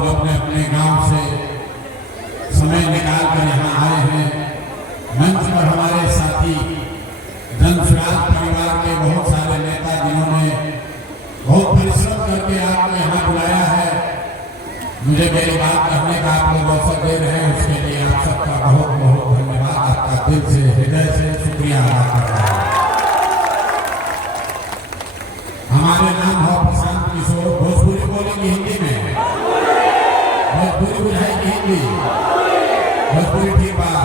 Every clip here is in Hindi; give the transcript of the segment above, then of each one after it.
लोग अपने अपने गांव से समय निकाल कर यहाँ आए हैं। मंच पर हमारे साथी जनसुराज परिवार के बहुत सारे नेता जिन्होंने बहुत परिश्रम करके आपको यहाँ बुलाया है। मुझे मेरी बात कहने का आप लोग अवसर दे रहे हैं, उसके लिए आप सबका बहुत बहुत धन्यवाद। आपका दिल से हृदय से शुक्रिया अदा कर रहा हूँ। हमारे नाम हो प्रशांत किशोर। भोजपुरी बोलेंगे हिंदी में? भोजपुरी बुझाएगी हिंदी? भोजपुरी ठीक बात।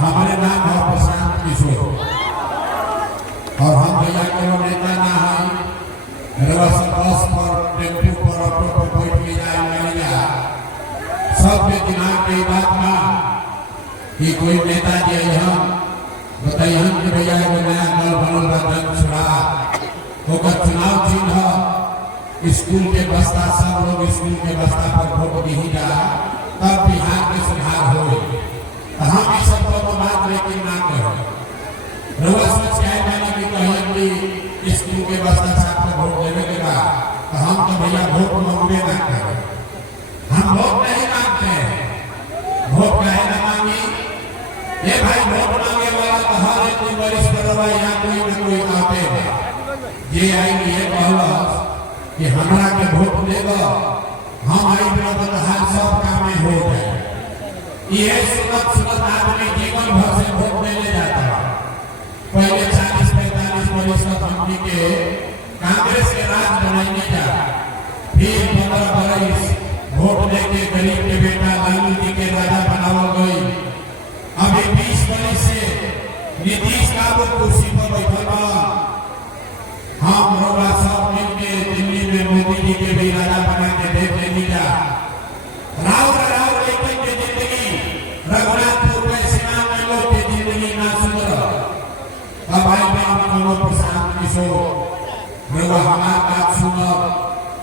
हमारे नाम हो प्रशांत किशोर और हम भैया को नेता ना है। बस पर, टेम्पू पर, ऑटो पर बैठ के जाए महिला सबके दिमाग की बात ना कि कोई नेता जी हम बताइए कि भैया एगो नया दल बनल बा जनसुराज, ओकर चुनाव चिन्ह स्कूल के बस्ता, सब लोग स्कूल के बस्ता पर वोट दी जा, तब बिहार के सुधार हो। हम इस सब को बात लेकिन ना करें। रोज सोच के मैंने भी कही कि स्कूल के बस्ता छात्र वोट देने के बाद तो हम तो भैया वोट मांगने ना करें। हम वोट नहीं मांगते हैं। वोट कहे ना मांगी ये भाई, वोट मांगे वाला तो हर एक कोई वरिष्ठ करवा या कोई न कोई आते हैं। ये आएंगे ये कहला कि हमरा के वोट देगा, हम आई बिना तो हर सब काम में हो जाए। ये सुनत आदमी जीवन भर से वोट देने जाता है। पहले 40-45 वर्ष तक हमने के कांग्रेस के राज बनाने जा, फिर 15 वर्ष वोट देके गरीब के बेटा लालू जी के राजा बनावा गई। अभी 20 वर्ष से नीतीश बाबू कुर्सी पर बैठा, हम रोगा सब मिलके दिल्ली में मोदी जी के भी राजा बना के देख लेनी जा। राव लेकिन के जिंदगी रघुनाथपुर में सीमा में लोग के जिंदगी ना सुधर। अब आई बात करो प्रशांत किशोर, रोगा हमारा बात सुनो,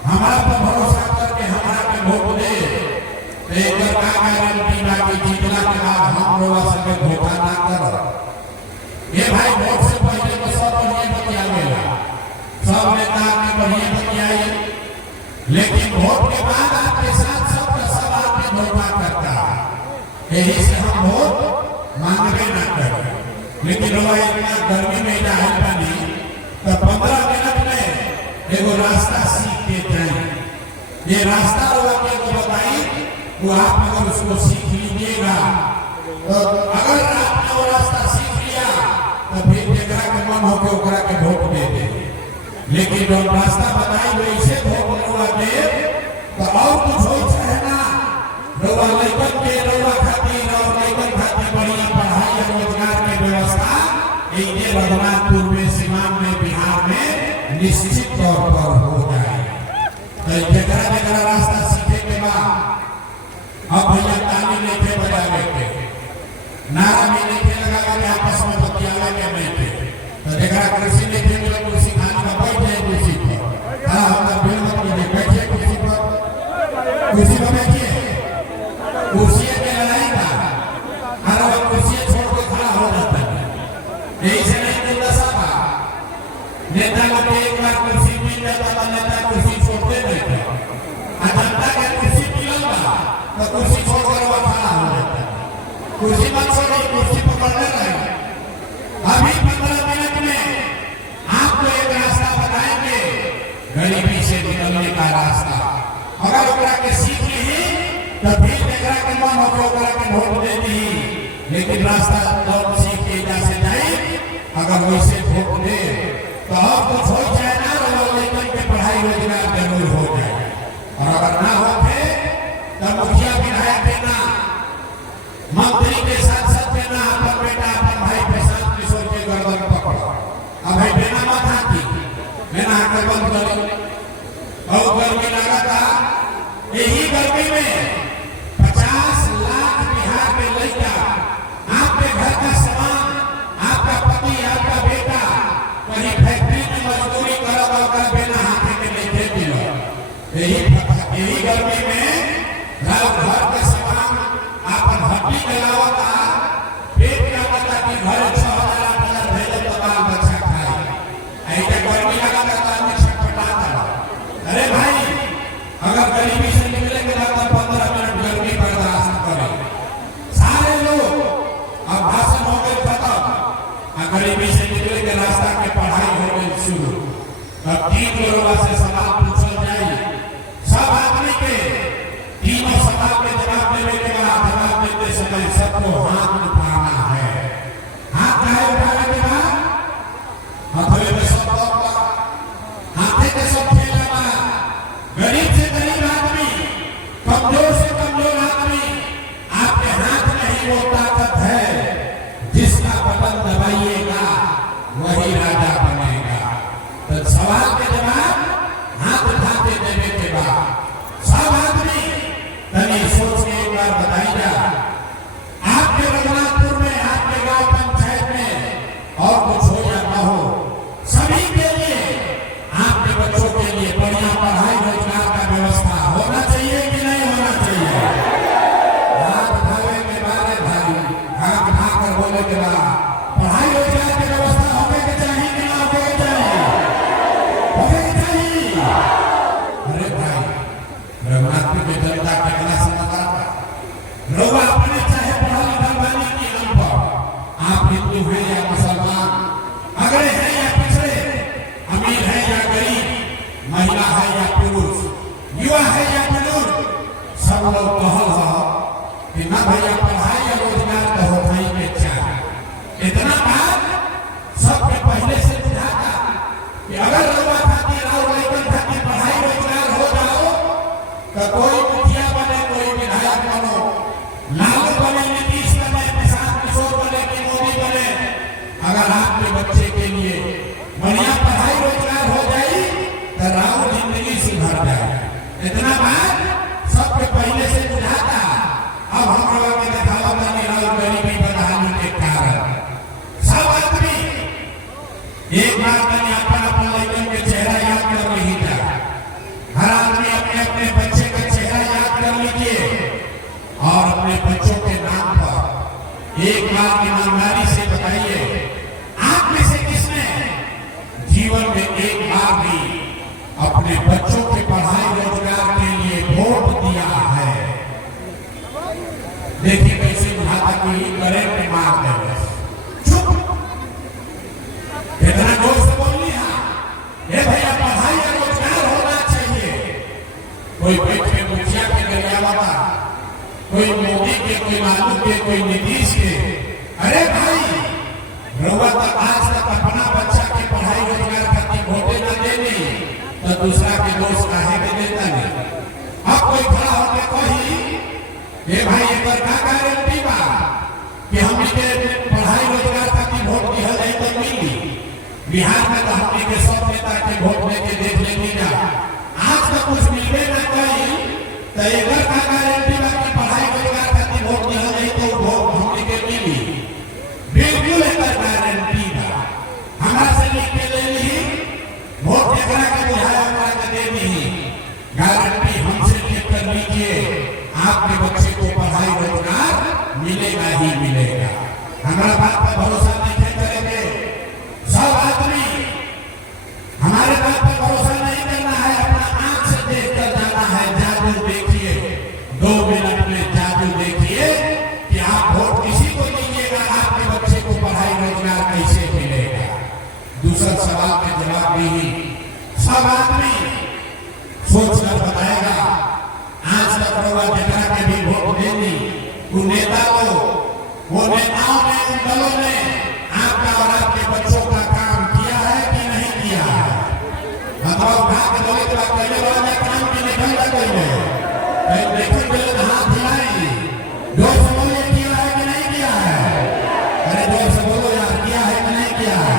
हमारा पर भरोसा करके हमारा के वोट दे। एक का गारंटी ना कि जीतना के बाद हम रोगा सबके धोखा ना कर। ये भाई वोट से पहले तो सब बढ़िया बतिया गया, सब नेता के बढ़िया बतियाई, लेकिन वोट के बाद आपके साथ सबका सब आपके धोखा करता है। यही से हम वोट मांगने ना करें। लेकिन इतना गर्मी में जाए पानी तो 15 मिनट में एगो रास्ता सीख के जाए। ये रास्ता के बताई, वो आप अगर उसको सीख लीजिएगा तो अगर आपने वो रास्ता सीख लिया तो फिर देखा के मन होकर ओकरा के वोट दे दे। लेकिन जब रास्ता बताई वैसे वोट दे तो और कुछ हो चाहे ना, रोवा लेकर के रोवा खातिर और लेकर खातिर बढ़िया पढ़ाई और रोजगार की व्यवस्था ये रघुनाथपुर में, सीमांत में, बिहार में निश्चित तौर पर हो जाए। तो जगह रास्ता सीखे के बाद अब भैया ताली लेके बजा लेते, नारा में लेके लगा के आपस में बतियाला के बैठे, तो जगह कृषि लेके मिला कुर्सी खाने का बैठ जाए कुर्सी पर। हाँ अपना बिल मत लीजिए, बैठिए कुर्सी पर, कुर्सी पर बैठिए। कुर्सी के लड़ाई का हर वक्त कुर्सी छोड़ के खड़ा हो जाता है। यही से नहीं मिलता सबा नेता को एक बार कुर्सी मिल जाता था, नेता कुर्सी छोड़ते नहीं थे। जनता के कुर्सी मिलता तो कुर्सी छोड़कर वो खड़ा हो जाता है। कुर्सी मत छोड़ो, कुर्सी पकड़ने रहे। अभी 15 मिनट में आपको एक रास्ता बताएंगे, गरीबी से निकलने का रास्ता। अगर ओकरा के सीख ली तो फिर देखा के मन होकर ओकरा के वोट दे दी। लेकिन रास्ता तो सीख के से जाए, अगर वैसे वोट दे तो और कुछ हो जाए ना, लेकिन के पढ़ाई रोजगार जरूर हो जाए। और अगर ना होते तो मुखिया विधायक देना, मंत्री के साथ साथ देना, अपन बेटा अपन भाई प्रशांत किशोर के गर्दन पकड़ो। अब भाई देना मत आती, देना आकर बंद करो। बहुत गर्मी लगा था, यही गर्मी में 50 लाख बिहार में लड़का आपके घर का सामान, आपका पति, आपका बेटा कहीं फैक्ट्री में मजदूरी करो और बिना हाथ के लेके दिलो। यही गर्मी में घर के सामान आपन हड्डी जलावता, पेट का बता कि घर 6,000 भेजे तो बाल बच्चा खाए। ऐसे गर्मी लगा था, छटपटा था। अरे भाई अगर गरीबी से निकले में सबको हाथ उठाना है। हाथ चाहे उठाने के बाद हथेली में सब लोग हाथे के सब खेलेगा। गरीब से गरीब आदमी, कमजोर से कमजोर आदमी, आपके हाथ में ही वो ताकत है जिसका बटन दबाइएगा वही राजा बनेगा। तो सवाल के जवाब हाथ उठाते देने के बाद सब आदमी तनी सोच के एक बार बताइए, आपके रघुनाथपुर में, आपके गांव पंचायत में और कुछ हो या ना हो, सभी के लिए, आपके बच्चों के लिए बढ़िया पढ़ाई रोजगार का व्यवस्था होना चाहिए कि नहीं होना चाहिए? हाथ उठावे के बारे भाई, हाथ उठाकर बोले के बाद पढ़ाई रोजगार की व्यवस्था होने के चाहिए कि ना होने के चाहिए? होने के चाहिए। अरे भाई, रघुनाथपुर की जनता कितना समझदार है। लोग अपने चाहे पढ़ा लिखा वाले की अनुभव, आप हिंदू हैं या मुसलमान, अगड़े हैं या पिछड़े, अमीर है या गरीब, महिला है या पुरुष, युवा है या बुजुर्ग, सब लोग कहल हो कि ना भैया पढ़ाई या रोजगार तो होता ही के चाहे। इतना बात सबके पहले से बुझाता कि अगर लोग खातिर और लेकर खातिर पढ़ाई रोजगार हो जाओ तो कोई मुखिया बने, कोई विधायक बनो, लालू बने, नीतीश बने, प्रशांत किशोर बने कि मोदी बने, अगर आपके बच्चे के लिए बढ़िया पढ़ाई रोजगार हो जाए तो राहुल जिंदगी सुधर जाए। इतना बात सबके पहले से बुझाता। अब हम लोग के दिखावा नहीं राहुल गरीबी बदहाली के कारण सब आदमी एक बार मैंने अपन लड़कन के चेहरा याद कर लीजिए। हर आदमी अपने अपने बच्चे का चेहरा याद कर लीजिए और अपने बच्चों के नाम पर एक बार ईमानदारी से बताइए, आप में से किसने जीवन में एक बार भी अपने बच्चों के पढ़ाई रोजगार के लिए वोट दिया है? देखिए कैसे बुझाता कि करेंट मार दे। चुप, इतना जोर से बोल लिया, ये भैया पढ़ाई या रोजगार होना चाहिए। कोई बैठ के मुखिया के गरियावाता, कोई मोदी के, कोई लालू के, कोई नीतीश के। अरे भाई, रउआ तक आज तक अपना बच्चा के पढ़ाई रोजगार खातिर वोटे न देनी तो दूसरा के दोष काहे के देता नहीं? अब कोई खड़ा होकर कही, ये भाई एक का गारंटी बा कि हमनी के पढ़ाई रोजगार खातिर वोट दिया जाए तो मिली। बिहार में तो हमनी के सब नेता के वोट लेके देख लेनी जा, आज तक कुछ मिलवे न कही, तो एक का गारंटी बा कि पढ़ाई रोजगार खातिर वोट दिया जाए तो वोट हमनी के मिली? बिल्कुल एक गारंटी बा। हमारा से लिख के ले ली, वोट एकरा के बुझाया हमरा के दे दी, गारंटी हमसे लेकर लीजिए, आपके बच्चे को पढ़ाई रोजगार मिलेगा ही मिलेगा। हमारा बात पर भरोसा नहीं करेंगे सब आदमी, हमारे बात पर भरोसा नहीं करना है, अपना आंख से देख कर जाना है। जादू देखिए, 2 मिनट में जादू देखिए कि आप वोट किसी को दीजिएगा, आपके बच्चे को पढ़ाई रोजगार कैसे मिलेगा। दूसरा सवाल के जवाब भी सब आदमी सोच कर बताएगा। आज तक जगह के भी वोट देनी, वो नेता को, वो नेताओं ने, उन दलों ने आपका और आपके बच्चों का काम किया है कि नहीं किया है? बताओ, उठा के बोले तो पहले वाला काम की निकल गए, लेकिन हाथ हिलाई, जोर से बोले किया है कि नहीं किया है? अरे जोर से बोलो यार, किया है कि नहीं किया है?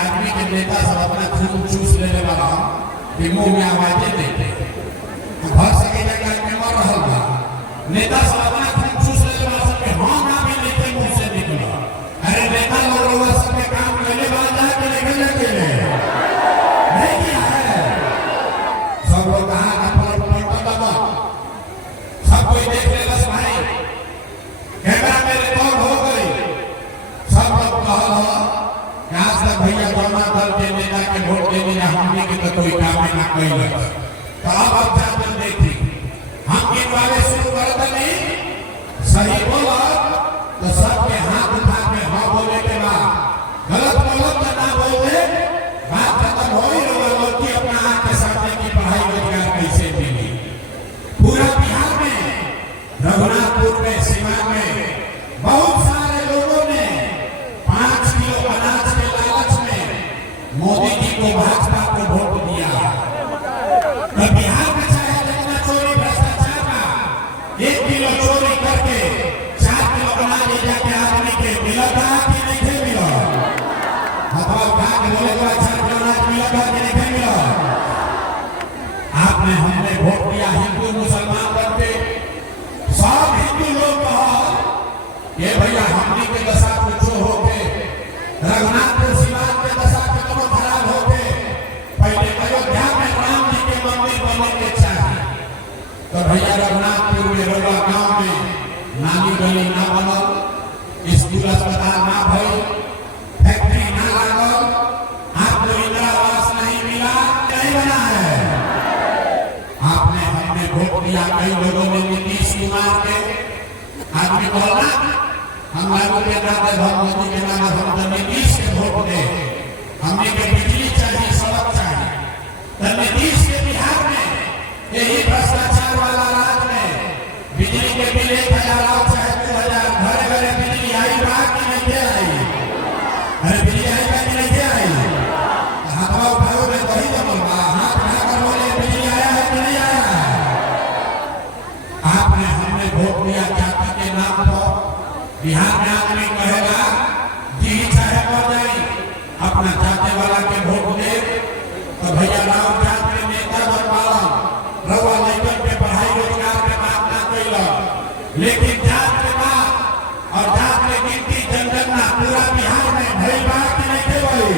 आदमी के नेता सब अपना खून चूस लेने वाला मुंह में आवाजें देते, घर से मर रहा नेता सब अपना खून चूस लेने वाला सबके हाँ ना भी लेते मुंह से निकला। अरे नेता लोग सबके काम करने वाला जाके निकल जाते नहीं किया है। सब लोग कहा सब कोई देख ले, बस भाई कैमरा में रिकॉर्ड हो गई, सब लोग कहा आज तक भैया दोनों दल के नेता के वोट देने हमने के तो कोई काम ना कैल। तो अब जाकर देखी हम गिनवावे शुरू कर देंगे, सही बोला तो सबके हाथ उठा के हाँ बोले के बाद गलत बोलो तो ना बोले, बात खत्म हो ही रहा कि अपना हाथ के सामने की पढ़ाई रोजगार कैसे मिली। पूरा बिहार में, रघुनाथपुर में तो भैया रघुनाथपुर में रोगा गांव में नाली गली ना बनल, स्कूल अस्पताल ना भइल, फैक्ट्री ना लागल, आपको इंदिरा आवास नहीं मिला, नहीं बना है। आपने हमने वोट दिया, कई लोगों ने नीतीश कुमार के आदमी बोला हम लागू के नाते मोदी के नाते हम तो नीतीश के वोट दे, हमने के बिजली चाहिए, सड़क चाहिए, तो नीतीश के बिहार में यही भ्रष्टाचार वाला राज में बिजली के बिल 1000 और चाहे 2000 घरे घरे बिजली आई बात की नहीं आई, अरे बिजली आई बात की नहीं आई, हाथ उठाओ में वही तो बोलवा, हाथ उठा कर बोले बिजली आया है कि नहीं आया है। आपने हमने वोट दिया जाति के नाम पर, बिहार में आदमी कहेगा जी चाहे मर जाए अपना जाति वाला के वोट दे, तो भैया राव जात के नेता बन पालन रवा लेकर के पढ़ाई रोजगार के बात ना कैला, लेकिन जात के बात और जात के गिनती जनगणना पूरा बिहार में भई बात की नहीं थे भाई।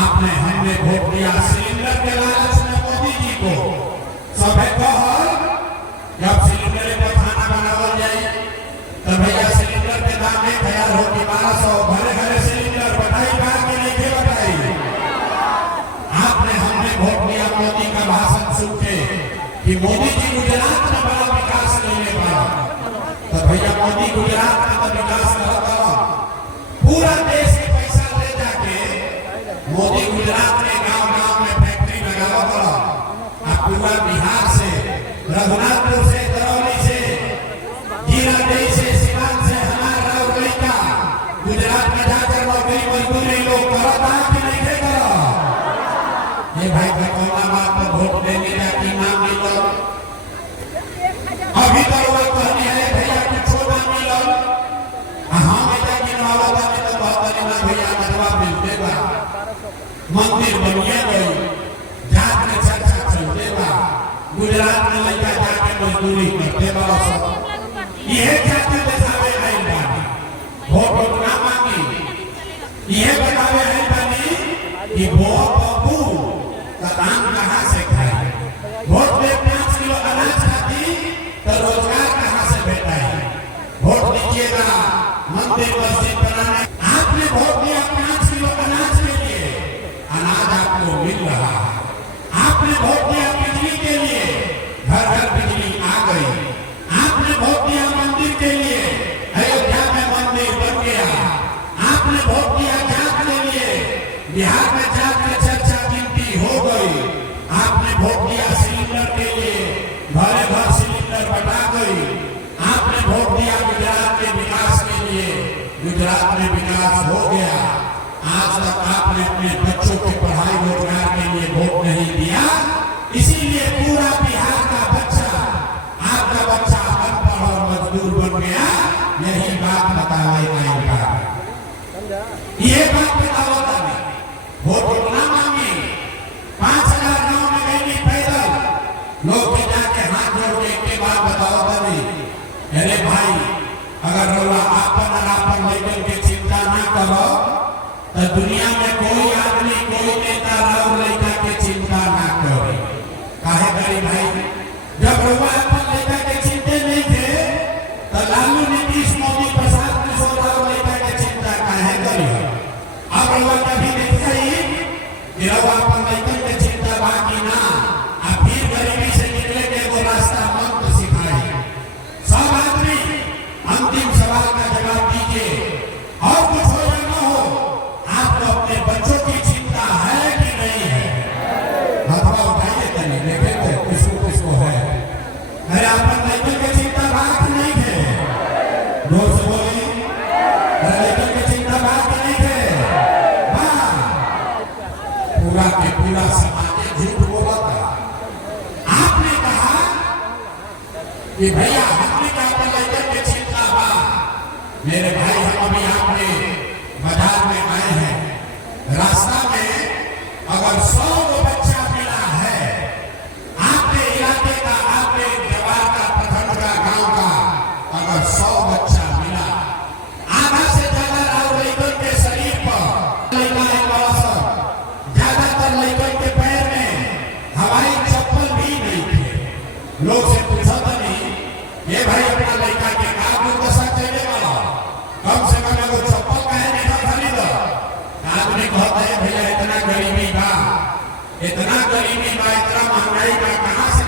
आपने हमने वोट दिया सिलेंडर के लालच में मोदी जी को, सभी कहल जब सिलेंडर पर खाना बनावल जाए तो भैया सिलेंडर के दाम 1000 हो कि 1200, घरे घरे सिलेंडर बताई बात की नहीं थे बताई। आपने हमने वोट दिया मोदी का भाषण सुन के कि मोदी जी गुजरात में बड़ा विकास करने वाला, तो भैया मोदी गुजरात में तो विकास करता, पूरा देश के पैसा ले जाके मोदी गुजरात में गांव गांव में फैक्ट्री लगावा पड़ा, पूरा बिहार से रघुनाथपुर से दरौली से जीरादेई से सिवान से हमारा लड़का गुजरात में जाकर नौकरी मजदूरी लोग करता कि नहीं देगा। ये भाई भगवान बात पर वोट देने जाती नाम मिलो, अभी तो वो कहनी है भैया कुछ ना मिलो, हाँ बेटा की नौलता में तो बहुत ना भैया जवाब मिलते बा, मंदिर बनिया गई, जात के चर्चा चलते बा, गुजरात में लड़का जाके मजदूरी करते बा, ये जाति दिखावे आई बानी, वोट ना मांगी, ये बतावे आई बानी कि वोट बाबू का दाम कहाँ से खाए, वोट में 5 किलो अनाज खाती तो रोजगार कहाँ से भेटाए, वोट दीजिएगा मंदिर मस्जिद बनाने, आपने वोट दिया 5 किलो अनाज के लिए, अनाज आपको मिल रहा है, आपने वोट दिया बिजली के लिए, घर घर बिजली आ गई, आपने वोट दिया मंदिर के लिए, अयोध्या में मंदिर बन गया, आपने वोट दिया जात के लिए, बिहार में जात की चर्चा गिनती हो गई, आपने वोट दिया सिलेंडर के लिए, घरे घर सिलेंडर बटा गई, आपने वोट दिया गुजरात के विकास के लिए, गुजरात में विकास हो गया। आज तक आपने अपने बच्चों के पढ़ाई रोजगार के लिए वोट नहीं दिया, इसीलिए पूरा बिहार का बच्चा, आपका बच्चा अनपढ़ और मजदूर बन गया। यही बात बतावे आएगा, ये बात बतावा नहीं, वोट ना मांगी, 5000 गांव में गई पैदल, लोग के जाके हाथ जोड़ के बात बताओ नहीं, अरे भाई अगर रोला आपन और आपन लेकर के चिंता ना करो तो दुनिया में कोई आदमी कोई नेता राव लड़का के चिंता ना करे, काहे करी भाई, जब रोला आपन लड़का के चिंते नहीं थे तो लालू नीतीश मोदी प्रसाद किशोर राव लड़का के चिंता काहे करी, अब रोला कभी देखा ही कि रोला आपन लड़का के चिंता बाकी ना, अब फिर गरीबी से निकले के वो रास्ता मंत्र सिखाई। सब आदमी अंतिम सवाल का जवाब दीजिए, और कुछ हो या न हो, आपको अपने बच्चों की चिंता है कि नहीं है, हथवा उठाइए तनी देखे तो किसको किसको है, अरे आपन लड़के की चिंता बात नहीं है, जोर से बोलिए, अरे लड़के की चिंता बात नहीं है, पूरा के पूरा समाज झूठ बोला था। आपने कहा कि भैया हमने क्या अपन लड़के की चिंता बा, मेरे भाई हम अभी आपने बाजार में आए हैं, रास्ता में अगर 100 बच्चा मिला है, आपके इलाके का, आपके जवार का, प्रखंड का, गांव का, अगर 100 बच्चा मिला, आधा से ज्यादा राव लड़कों के शरीर पर लड़का है, ज्यादातर लड़कों के पैर में हवाई चप्पल भी नहीं थे, लोग से पूछा था नहीं ये भाई अपना लड़का के काम दुर्दशा चले वाला कम से कम एगो चप्पल कहे नहीं खरीद आदमी कहता है भैया इतना गरीबी बा इतना महंगाई बा कहाँ से